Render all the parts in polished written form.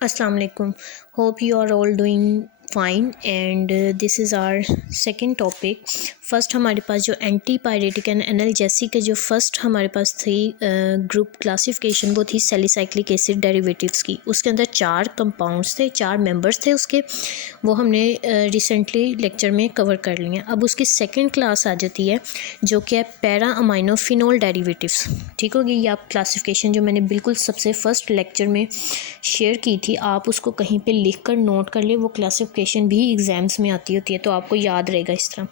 Assalamu alaikum. Hope you are all doing fine and this is our second topic. First हमारे पास जो antipyretic and analgesic के जो first हमारे पास थी group classification वो थी सैलिसाइक्लिक एसिड डेरिवेटिव्स की। उसके अंदर 4 कंपाउंड्स थे, 4 मेंबर्स थे उसके, वो हमने रिसेंटली लेक्चर में कवर कर लिए हैं। अब उसकी सेकंड क्लास आ जाती है जो कि है पैरा अमाइनो फिनोल डेरिवेटिव्स। ठीक होगी, ये आप क्लासिफिकेशन जो मैंने बिल्कुल सबसे फर्स्ट लेक्चर में शेयर की थी, आप उसको कहीं पे लिख कर नोट कर ले। वो क्लासिफिकेशन भी एग्ज़ाम्स में आती होती है तो आपको याद रहेगा इस तरह।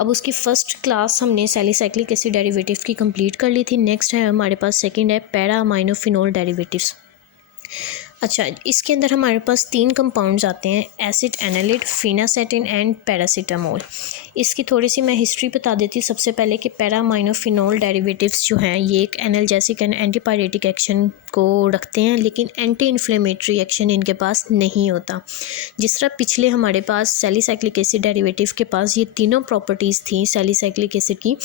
अब उसकी फ़र्स्ट क्लास हमने सैलिसाइक्लिक एसिड डेरिवेटिव्स की कंप्लीट कर ली थी। नेक्स्ट है हमारे पास सेकंड है पैरा अमाइनो फिनोल डेरिवेटिव्स। अच्छा, इसके अंदर हमारे पास 3 कंपाउंड्स आते हैं, एसिड एनालिड, फिनासेटिन एंड पैरासीटामोल। इसकी थोड़ी सी मैं हिस्ट्री बता देती हूँ सबसे पहले कि पैरामाइनोफिनोल डेरिवेटिव्स जो हैं ये एक एनाल्जेसिक एंड एंटीपायरेटिक एक्शन को रखते हैं, लेकिन एंटी इन्फ्लेमेटरी एक्शन इनके पास नहीं होता। जिस तरह पिछले हमारे पास सैलिसाइक्लिक एसिड डेरिवेटिव के पास ये तीनों प्रॉपर्टीज़ थी सैलिसाइक्लिक एसिड की,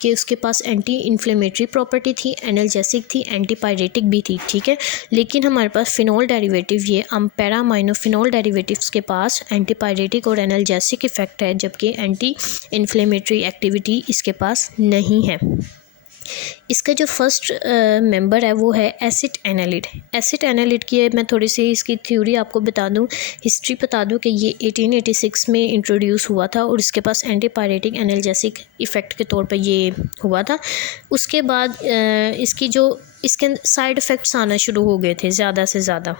कि उसके पास एंटी इन्फ्लेमेटरी प्रॉपर्टी थी, एनाल्जेसिक थी, एंटीपायरेटिक भी थी। ठीक है, लेकिन हमारे पास फिनोल डेरिवेटिव ये पैरामाइनोफिनोल डेरिवेटिव्स के पास एंटीपायरेटिक और एनाल्जेसिक इफेक्ट है, जबकि एंटी इन्फ्लेमेटरी एक्टिविटी इसके पास नहीं है। इसका जो फर्स्ट मेंबर है वो है एसिड एनालिड। एसिड एनालिड की मैं थोड़ी सी इसकी थ्योरी आपको बता दूं, हिस्ट्री बता दूं कि ये 1886 में इंट्रोड्यूस हुआ था और इसके पास एंटीपायरेटिक एनाल्जेसिक इफ़ेक्ट के तौर पे ये हुआ था। उसके बाद इसके साइड इफ़ेक्ट्स आना शुरू हो गए थे ज़्यादा से ज़्यादा।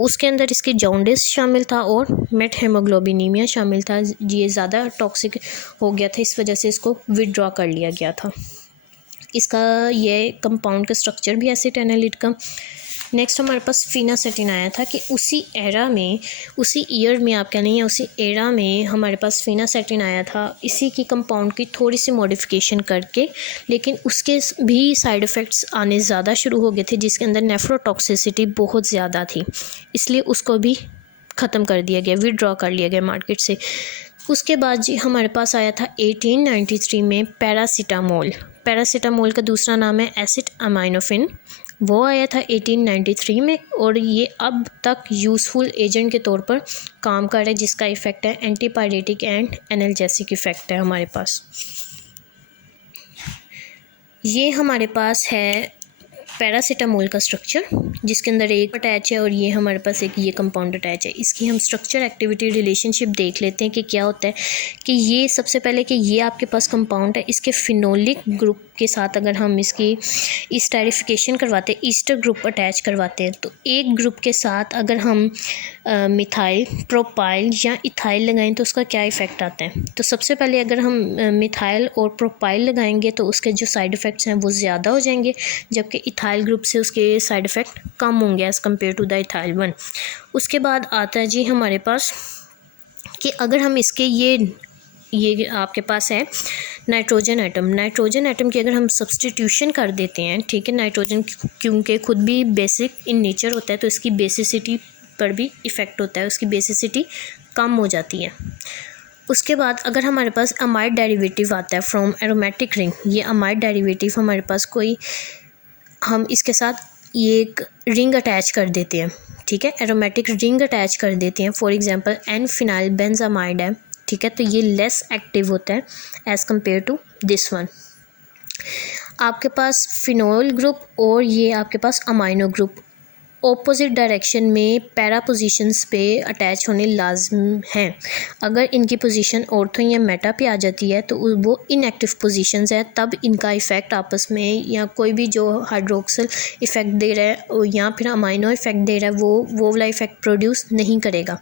उसके अंदर इसकी जॉन्डिस शामिल था और मेट हेमोग्लोबिनीमिया शामिल था। ये ज़्यादा टॉक्सिक हो गया था, इस वजह से इसको विदड्रॉ कर लिया गया था। इसका ये कंपाउंड का स्ट्रक्चर भी एसिड एनालिड का। नेक्स्ट हमारे पास फिनासेटिन आया था कि उसी एरा में, उसी ईयर में आप कह नहीं है, उसी एरा में हमारे पास फिनासेटिन आया था, इसी की कंपाउंड की थोड़ी सी मॉडिफिकेशन करके, लेकिन उसके भी साइड इफ़ेक्ट्स आने ज़्यादा शुरू हो गए थे, जिसके अंदर नेफ्रोटॉक्सिसिटी बहुत ज़्यादा थी, इसलिए उसको भी ख़त्म कर दिया गया, विदड्रॉ कर लिया गया मार्केट से। उसके बाद जी हमारे पास आया था 1893 में पैरासीटामोल। पैरासीटामोल का दूसरा नाम है एसिड अमाइनोफिन। वो आया था 1893 में और ये अब तक यूज़फुल एजेंट के तौर पर काम कर रहा है, जिसका इफ़ेक्ट है एंटीपायरेटिक एंड एनाल्जेसिक इफ़ेक्ट है हमारे पास। ये हमारे पास है पैरासीटामोल का स्ट्रक्चर, जिसके अंदर एक अटैच है और ये हमारे पास एक ये कंपाउंड अटैच है। इसकी हम स्ट्रक्चर एक्टिविटी रिलेशनशिप देख लेते हैं कि क्या होता है। कि ये सबसे पहले कि ये आपके पास कंपाउंड है, इसके फिनोलिक ग्रुप के साथ अगर हम इसकी ईस्टरिफिकेशन करवाते हैं, ईस्टर ग्रुप अटैच करवाते हैं, तो एक ग्रुप के साथ अगर हम मिथाइल, प्रोपाइल या इथाइल लगाएं तो उसका क्या इफ़ेक्ट आता है। तो सबसे पहले अगर हम मिथाइल और प्रोपाइल लगाएंगे तो उसके जो साइड इफ़ेक्ट्स हैं वो ज़्यादा हो जाएंगे, जबकि इथाइल ग्रुप से उसके साइड इफ़ेक्ट कम होंगे as compare to the ethyl one. उसके बाद आता है जी हमारे पास कि अगर हम इसके ये आपके पास है नाइट्रोजन एटम। नाइट्रोजन एटम की अगर हम सब्सटीट्यूशन कर देते हैं, ठीक है, नाइट्रोजन क्योंकि खुद भी बेसिक इन नेचर होता है तो इसकी बेसिसिटी पर भी इफ़ेक्ट होता है, उसकी बेसिसिटी कम हो जाती है। उसके बाद अगर हमारे पास अमाइड डेरिवेटिव आता है फ्रॉम एरोमेटिक रिंग, ये अमाइड डेरिवेटिव हमारे पास कोई, हम इसके साथ ये एक रिंग अटैच कर देते हैं, ठीक है, एरोमेटिक रिंग अटैच कर देते हैं। For example N phenyl benzamide है, ठीक है, तो ये लेस एक्टिव होता है as compare to this one. आपके पास फिनोल ग्रुप और ये आपके पास अमाइनो ग्रुप ऑपोजिट डायरेक्शन में पैरा पोजीशंस पे अटैच होने लाजम हैं। अगर इनकी पोजीशन ऑर्थो या मेटा पे आ जाती है तो वो इनएक्टिव पोजीशंस है, तब इनका इफ़ेक्ट आपस में या कोई भी जो हाइड्रोक्सिल इफ़ेक्ट दे रहा है या फिर अमाइनो इफ़ेक्ट दे रहा है वो वाला इफ़ेक्ट प्रोड्यूस नहीं करेगा।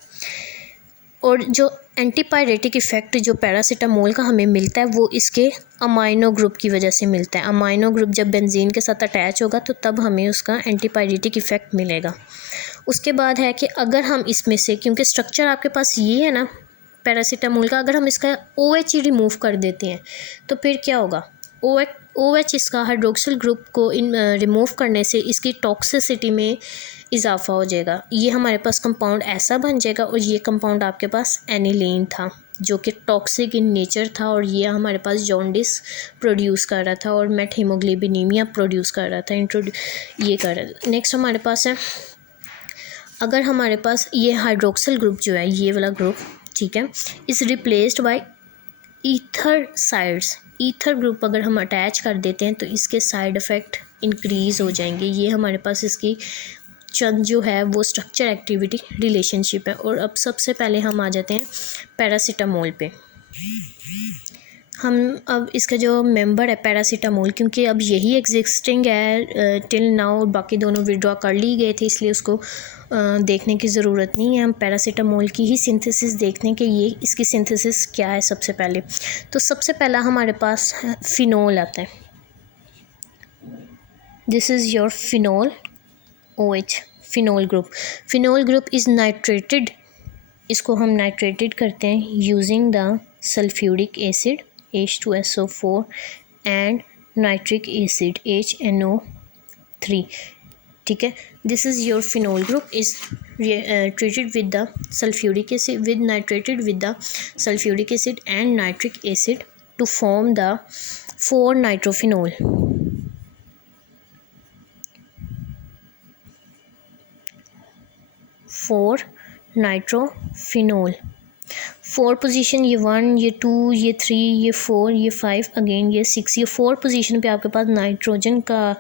और जो एंटीपायरेटिक इफ़ेक्ट जो पैरासीटामोल का हमें मिलता है वो इसके अमाइनो ग्रुप की वजह से मिलता है। अमाइनो ग्रुप जब बेंजीन के साथ अटैच होगा तो तब हमें उसका एंटीपायरेटिक इफ़ेक्ट मिलेगा। उसके बाद है कि अगर हम इसमें से, क्योंकि स्ट्रक्चर आपके पास ये है ना पैरासीटामोल का, अगर हम इसका OH ही रिमूव कर देते हैं तो फिर क्या होगा, OH इसका हाइड्रोक्सिल ग्रुप को रिमूव करने से इसकी टॉक्सिसिटी में इजाफा हो जाएगा। ये हमारे पास कंपाउंड ऐसा बन जाएगा, और ये कंपाउंड आपके पास एनिलीन था जो कि टॉक्सिक इन नेचर था, और ये हमारे पास जॉन्डिस प्रोड्यूस कर रहा था और मेट हीमोग्लोबिनीमिया प्रोड्यूस कर रहा था, ये कर रहा था। नेक्स्ट हमारे पास है अगर हमारे पास ये हाइड्रोक्सिल ग्रुप जो है, ये वाला ग्रुप, ठीक है, is replaced by ether sides, ether group अगर हम अटैच कर देते हैं तो इसके साइड इफ़ेक्ट इंक्रीज़ हो जाएंगे। ये हमारे पास इसकी चंद जो है वो स्ट्रक्चर एक्टिविटी रिलेशनशिप है। और अब सबसे पहले हम आ जाते हैं पैरासीटामोल पे। हम अब इसका जो मेंबर है पैरासीटामोल, क्योंकि अब यही एग्जिस्टिंग है टिल नाउ, बाकी दोनों विड्रॉ कर ली गए थे, इसलिए उसको देखने की ज़रूरत नहीं है। हम पैरासीटामोल की ही सिंथेसिस देखते हैं कि ये इसकी सिंथेसिस क्या है। सबसे पहले तो सबसे पहला हमारे पास फिनोल आता है। This is your phenol, OH, phenol group. Phenol group is नाइट्रेटेड, इसको हम नाइट्रेटेड करते हैं using the sulphuric acid H2SO4 and nitric acid HNO3, ठीक है। This is your phenol group is treated with the sulfuric acid, with nitrated with the sulfuric acid and nitric acid to form the 4-nitrophenol. 4-nitrophenol, 4 position, ये 1, ये 2, ये 3, ये 4, ये 5, again ये 6, ये 4 position पे आपके पास नाइट्रोजन का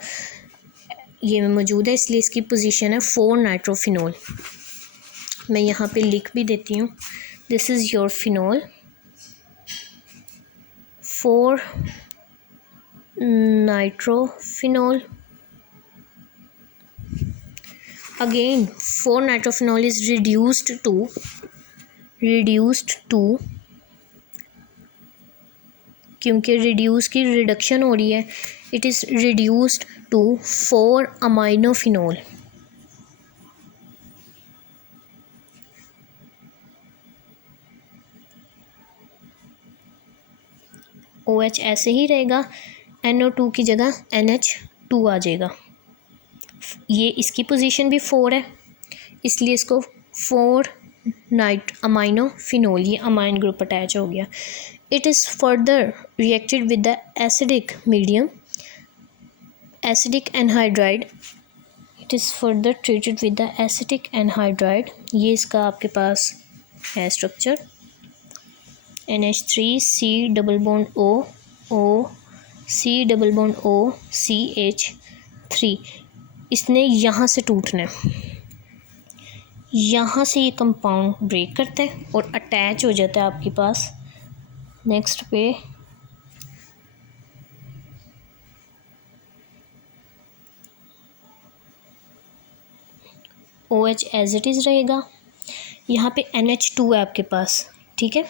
ये मौजूद है, इसलिए इसकी पोजीशन है 4-नाइट्रोफिनोल। मैं यहाँ पे लिख भी देती हूँ, this is your phenol four nitrophenol. Again 4-nitrophenol is reduced to क्योंकि रिड्यूस की रिडक्शन हो रही है, it is reduced to four aminophenol. OH ऐसे ही रहेगा, NO2 की जगह NH2 आ जाएगा। ये इसकी पोजीशन भी 4 है, इसलिए इसको 4-अमाइनोफिनोल, ये अमाइन ग्रुप अटैच हो गया। It is further reacted with the acidic medium, acidic anhydride, it is further treated with the acidic anhydride. ये इसका आपके पास है स्ट्रक्चर, NH3 C++O CH3। इसने यहाँ से टूटना है, यहाँ से ये कंपाउंड ब्रेक करता है और अटैच हो जाता है आपके पास नेक्स्ट पे OH एज इट इज़ रहेगा। यहाँ पे NH2 है आपके पास, ठीक है।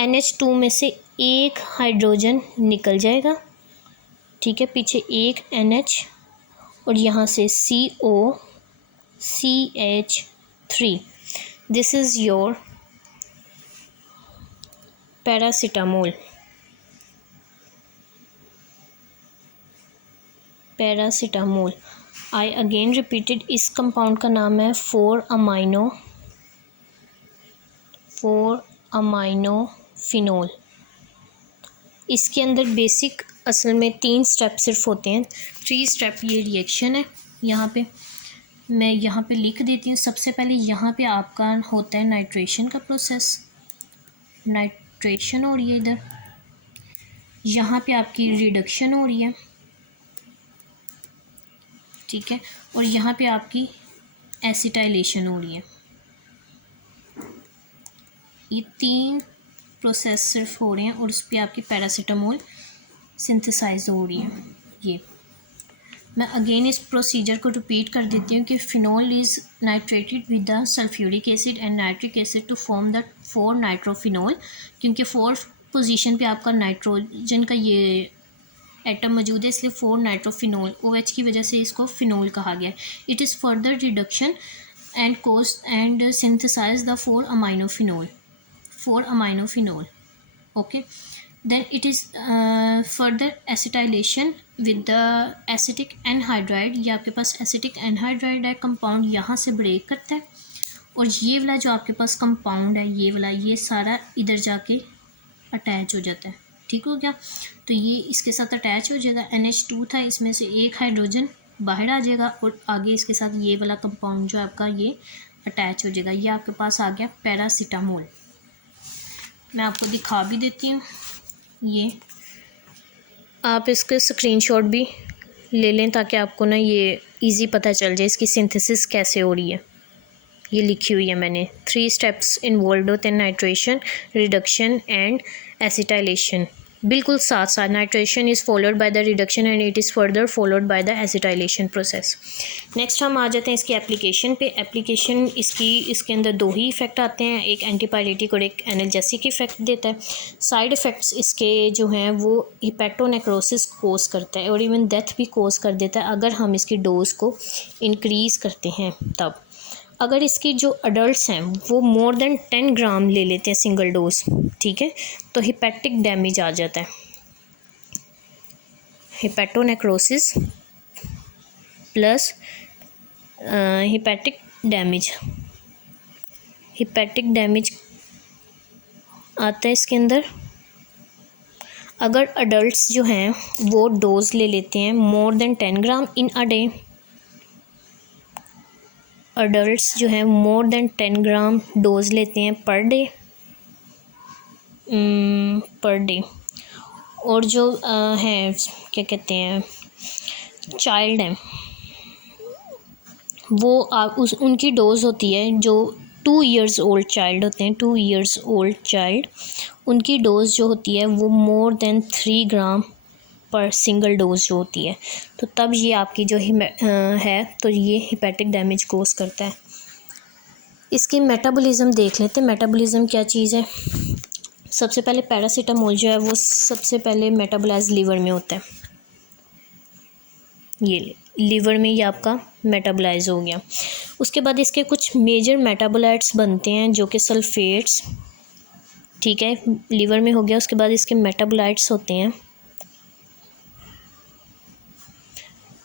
NH2 में से एक हाइड्रोजन निकल जाएगा, ठीक है, पीछे एक NH और यहाँ से COCH3। This is your paracetamol. I again repeated, इस कंपाउंड का नाम है 4-अमाइनोफिनोल। इसके अंदर बेसिक असल में 3 स्टेप सिर्फ होते हैं, 3 स्टेप ये रिएक्शन है। यहाँ पे मैं यहाँ पे लिख देती हूँ। सबसे पहले यहाँ पे आपका होता है नाइट्रेशन का प्रोसेस, नाइट्रेशन हो रही है इधर, यहाँ पे आपकी रिडक्शन हो रही है, ठीक है, और यहाँ पे आपकी एसिटाइलेशन हो रही है। ये 3 प्रोसेस सिर्फ हो रहे हैं और उस पर आपकी पैरासीटामोल सिंथेसाइज हो रही है। ये मैं अगेन इस प्रोसीजर को रिपीट कर देती हूँ कि phenol is nitrated with the sulphuric acid and nitric acid to form the four nitrophenol. क्योंकि 4 पोजीशन पे आपका नाइट्रोजन का ये एटम मौजूद है, इसलिए 4-नाइट्रोफिनोल, OH की वजह से इसको फिनोल कहा गया। It is further reduction and cause and synthesize the four aminophenol. Okay, then it is further acetylation with the acetic anhydride। ये आपके पास acetic anhydride है कंपाउंड, यहाँ से ब्रेक करता है और ये वाला जो आपके पास कंपाउंड है, ये वाला, ये सारा इधर जाके अटैच हो जाता है, ठीक हो गया। तो ये इसके साथ अटैच हो जाएगा, NH2 था, इसमें से एक हाइड्रोजन बाहर आ जाएगा और आगे इसके साथ ये वाला कंपाउंड जो आपका ये अटैच हो जाएगा। ये आपके पास आ गया पैरासीटामोल। मैं आपको दिखा भी देती हूँ, ये आप इसके स्क्रीनशॉट भी ले लें ताकि आपको ना ये इजी पता चल जाए इसकी सिंथेसिस कैसे हो रही है। ये लिखी हुई है मैंने, 3 स्टेप्स इन्वॉल्व होते हैं, नाइट्रेशन, रिडक्शन एंड एसिटाइलेशन। बिल्कुल साथ साथ nitration is followed by the reduction and it is further followed by the acetylation process. Next हम आ जाते हैं इसकी एप्लीकेशन पे। एप्लीकेशन इसके अंदर 2 ही इफ़ेक्ट आते हैं, एक एंटीपायरेटिक और एक एनाल्जेसिक इफ़ेक्ट देता है। साइड इफ़ेक्ट्स इसके जो हैं वो हिपेटोनेक्रोसिस कोज करता है और इवन डेथ भी कोज कर देता है अगर हम इसकी डोज को इंक्रीज़ करते हैं तब। अगर इसकी जो अडल्ट्स हैं वो मोर देन 10 ग्राम ले लेते हैं सिंगल डोज, ठीक है, तो हिपैटिक डैमेज आ जाता है। हिपेटोनेक्रोसिस प्लस हिपैटिक डैमेज आता है इसके अंदर। अगर अडल्ट्स जो हैं वो डोज ले लेते हैं more than 10 gram in a day, adults जो हैं मोर देन 10 ग्राम डोज लेते हैं पर डे। और जो हैं क्या कहते हैं चाइल्ड हैं वो उनकी डोज होती है, जो 2 इयर्स ओल्ड चाइल्ड होते हैं, 2 इयर्स ओल्ड चाइल्ड, उनकी डोज जो होती है वो मोर देन 3 ग्राम पर सिंगल डोज जो होती है। तो तब ये आपकी जो है तो ये हिपैटिक डैमेज कोज करता है। इसकी मेटाबॉलिज्म देख लेते हैं। मेटाबॉलिज्म क्या चीज़ है? सबसे पहले पैरासीटामोल जो है वो सबसे पहले मेटाबोलाइज लीवर में होता है। ये लीवर में ये आपका मेटाबोलाइज हो गया। उसके बाद इसके कुछ मेजर मेटाबोलाइट्स बनते हैं जो कि सल्फेट्स, ठीक है, लीवर में हो गया। उसके बाद इसके मेटाबोलाइट्स होते हैं,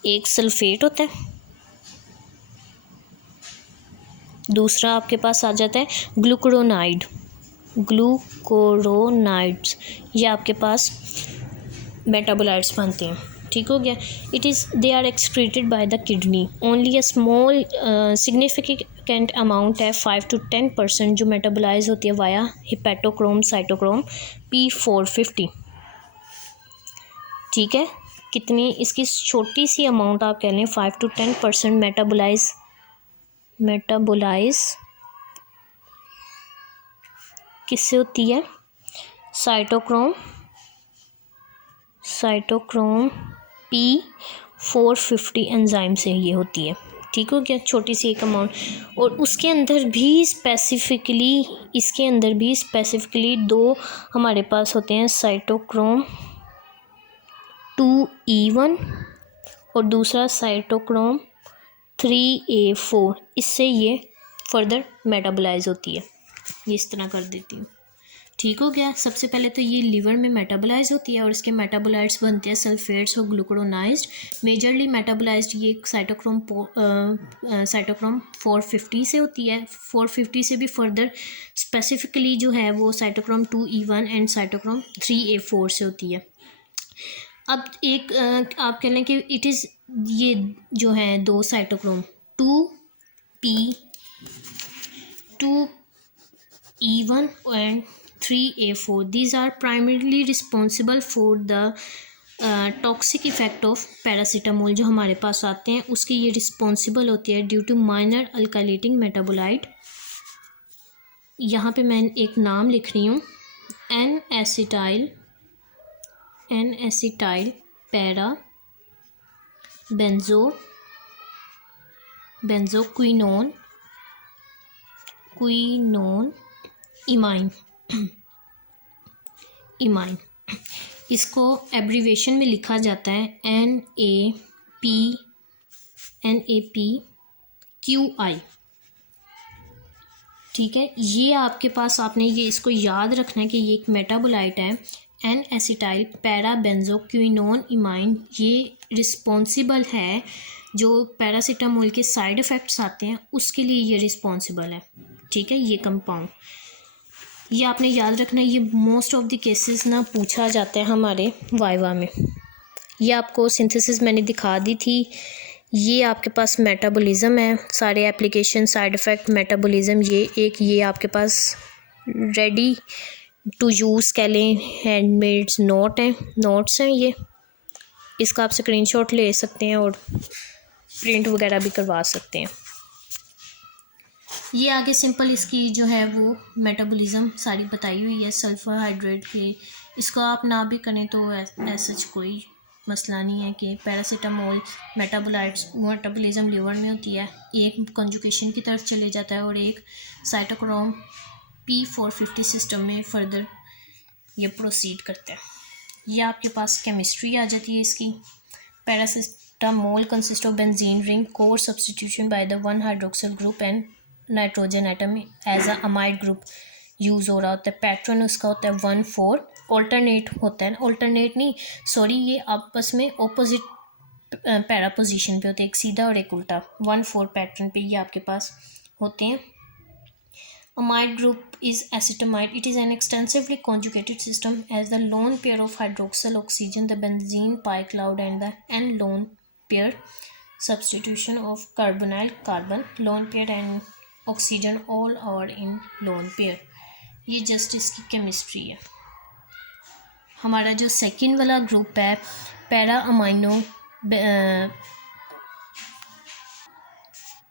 एक सल्फेट होता है, दूसरा आपके पास आ जाता है ग्लूकुरोनाइड्स, ये आपके पास मेटाबोलाइट्स बनते हैं, ठीक हो गया। They are excreted by the kidney, only a small significant amount है 5 to 10% जो मेटाबोलाइज होती है वाया हिपेटोक्रोम साइटोक्रोम P450, ठीक है। कितनी इसकी छोटी सी अमाउंट आप कह लें 5 to 10% मेटाबोलाइज किससे होती है? साइटोक्रोम P450 एंजाइम से ये होती है, ठीक हो गया, छोटी सी एक अमाउंट। और उसके अंदर भी स्पेसिफिकली 2 हमारे पास होते हैं, साइटोक्रोम 2E1 और दूसरा साइटोक्रोम 3A4। इससे ये फर्दर मेटाबोलाइज होती है। ये इस तरह कर देती हूँ, ठीक हो गया। सबसे पहले तो ये लीवर में मेटाबोलाइज होती है और इसके मेटाबोलाइट्स बनते हैं सल्फेट्स और ग्लूकुरोनाइज्ड। मेजरली मेटाबोलाइज्ड ये साइटोक्रोम 450 से होती है। 450 से भी फर्दर स्पेसिफिकली जो है वो cytochrome 2E1 and cytochrome 3A4 से होती है। अब एक आप कह लें कि इट इज़ ये जो है 2 cytochrome 2E1 and 3A4, these are primarily responsible for the toxic effect of paracetamol जो हमारे पास आते हैं, उसकी ये रिस्पॉन्सिबल होती है due to minor alkylating metabolite. यहाँ पे मैं एक नाम लिख रही हूँ, N acetyl para benzoquinone imine. इसको एब्रीवेशन में लिखा जाता है NAPQI, ठीक है। ये आपके पास आपने ये इसको याद रखना है कि ये एक मेटाबोलाइट है, N acetyl para benzoquinone imine. ये रिस्पॉन्सिबल है जो पैरासीटामोल के साइड इफ़ेक्ट्स आते हैं उसके लिए ये रिस्पॉन्सिबल है, ठीक है। ये कंपाउंड ये आपने याद रखना है। ये मोस्ट ऑफ द केसेस ना पूछा जाता है हमारे वाइवा में। ये आपको सिंथेसिस मैंने दिखा दी थी, ये आपके पास मेटाबॉलिज्म है, सारे एप्लीकेशन, साइड इफ़ेक्ट, मेटाबॉलिज्म, ये आपके पास रेडी टू यूज़ कह लें, हैंडमेड्स नोट्स हैं ये। इसका आप स्क्रीनशॉट ले सकते हैं और प्रिंट वगैरह भी करवा सकते हैं। ये आगे सिंपल इसकी जो है वो मेटाबॉलिज्म सारी बताई हुई है सल्फर हाइड्रेट के। इसको आप ना भी करें तो ऐसा कोई मसला नहीं है कि पैरासीटामोल मेटाबॉलिज्म लीवर में होती है, एक कंजुगेशन की तरफ चले जाता है और एक साइटोक्रोम P450 सिस्टम में फर्दर ये प्रोसीड करता है। ये आपके पास केमिस्ट्री आ जाती है इसकी। Paracetamol consist of benzene ring core substitution by the 1 hydroxyl group and nitrogen atom as a amide group use हो रहा होता है। पैटर्न उसका होता है 1,4। ऑल्टरनेट होता है, ऑल्टरनेट नहीं सॉरी, ये आपस में ऑपोजिट पैरा पोजीशन पे होते हैं, एक सीधा और एक उल्टा। 1,4 पैटर्न पे ये आपके पास होते हैं। Amide group is acetamide. It is an extensively conjugated system as the lone pair of hydroxyl oxygen, the benzene pi cloud, and the N-lone pair substitution of carbonyl carbon, lone pair and oxygen all are in lone pair. ये just इसकी chemistry है। हमारा जो second वाला group है para amino,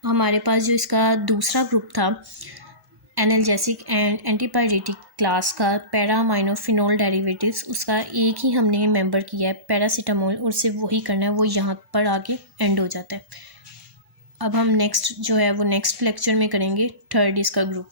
हमारे पास जो इसका दूसरा ग्रुप था एनाल्जेसिक एंड एंटीपायरेटिक क्लास का पैरा अमाइनो फिनोल डेरिवेटिव्स, उसका एक ही हमने मेंबर किया है पैरासीटामोल, और सिर्फ वही करना है, वो यहाँ पर आके एंड हो जाता है। अब हम नेक्स्ट जो है वो नेक्स्ट लेक्चर में करेंगे थर्ड इसका ग्रुप।